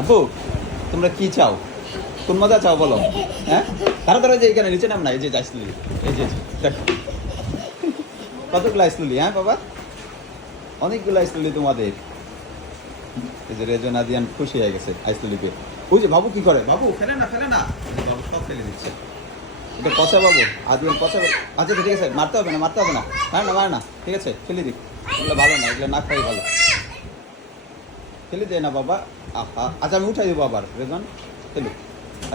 আব্বু তোমরা কি চাও, কোন মজা চাও বলো? হ্যাঁ, তাড়াতাড়ি যে এখানে নিচে নাম না, এই যে আইসলুলি, এই যে দেখো কতগুলো আইসলুলি। হ্যাঁ বাবা, অনেকগুলো আইসলুলি তোমাদের। এই যে রেজন আদিয়ান খুশি হয়ে গেছে আইসলুলি পেয়ে। ওই যে বাবু কি করে, বাবু ফেলে না ফেলে না, এই যে বাবু সব ফেলে দিচ্ছে। এটা পচা বাবু, আদিয়ান পচা। আচ্ছা ঠিক আছে, মারতে হবে না মারতে হবে না, মার না ঠিক আছে, ফেলে দিক। এগুলো ভালো না, এগুলো না খাই ভালো, ফেলে দেয় না বাবা। আহা, আচ্ছা আমি উঠাই দেবো আবার, রেজন ফেলুক,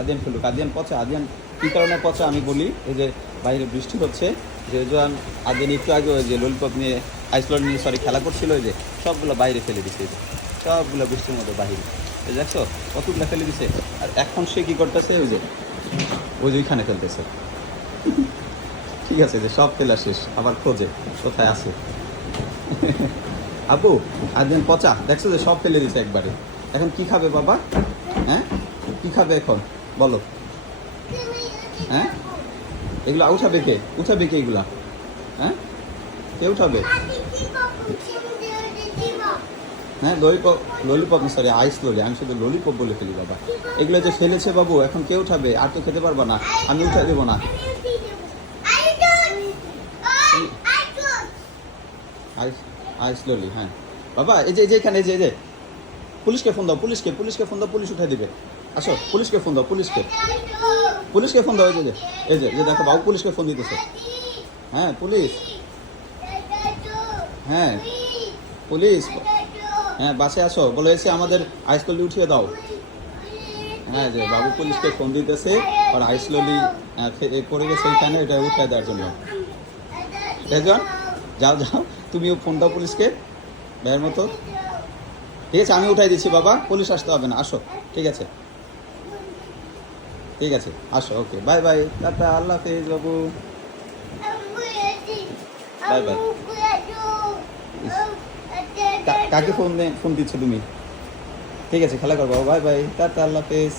আদিয়ান ফেলুক। আদিয়ান পচা, আদিয়ান কী কারণে পচা আমি বলি। এই যে বাইরে বৃষ্টি হচ্ছে, রেজন আদিয়ান একটু আগে ওই যে ললিপপ নিয়ে আইসল্যান্ড নিয়ে খেলা করছিল, ওই যে সবগুলো বাইরে ফেলে দিছে, এই যে সবগুলো বৃষ্টির মতো বাইরে। এই দেখছো কতগুলো ফেলে দিছে। আর এখন সে কী করতেছে, ওই যে ওইখানে ফেলতেছে। ঠিক আছে, যে সব ফেলা শেষ, আবার খোঁজে কোথায় আছে। আব্বু আদিয়ান পচা, দেখছো যে সব ফেলে দিছে একবারে। এখন কি খাবে বাবা? হ্যাঁ, কি খাবে এখন বলো? হ্যাঁ, এগুলো উঠাবে কে এগুলা? হ্যাঁ, কে উঠাবে? হ্যাঁ, ললিপপ, ললিপপ সরি আইস ললি, আমি শুধু ললিপপ বলে ফেলি বাবা। এগুলো যে ফেলেছে বাবু, এখন কে উঠাবে? আর তো খেতে পারবা না, আমি উঠা দেবো না। আইস, আইস ললি, হ্যাঁ বাবা। এই যে এখানে, এই যে পুলিশকে ফোন দাও, পুলিশকে ফোন দাও, পুলিশ উঠাই দিবে। আসো, পুলিশকে ফোন দাও, পুলিশকে ফোন দাও। এই যে দেখো বাবু পুলিশকে ফোন দিতেছে। হ্যাঁ পুলিশ, হ্যাঁ পুলিশ, হ্যাঁ বাসে আসো, বলে এসে আমাদের আইসললি উঠিয়ে দাও। হ্যাঁ, যে বাবু পুলিশকে ফোন দিতেছে, আর আইসললি পড়ে গেছে এইখানে, এটা উঠিয়ে দেওয়ার জন্য। রেজন যাও যাও, তুমিও ফোন দাও পুলিশকে ভাইয়ের মতো। ঠিক আছে, আমি উঠাই দিচ্ছি বাবা, পুলিশ আসতে হবে না, আসো। ঠিক আছে, ঠিক আছে, আসো, ওকে, বাই বাই, টাটা, আল্লাহ হাফেজ বাবু, বাই বাই। কাকে ফোন দিচ্ছ তুমি? ঠিক আছে, খেলা করবো, বাই বাই, টাটা, আল্লাহ হাফেজ।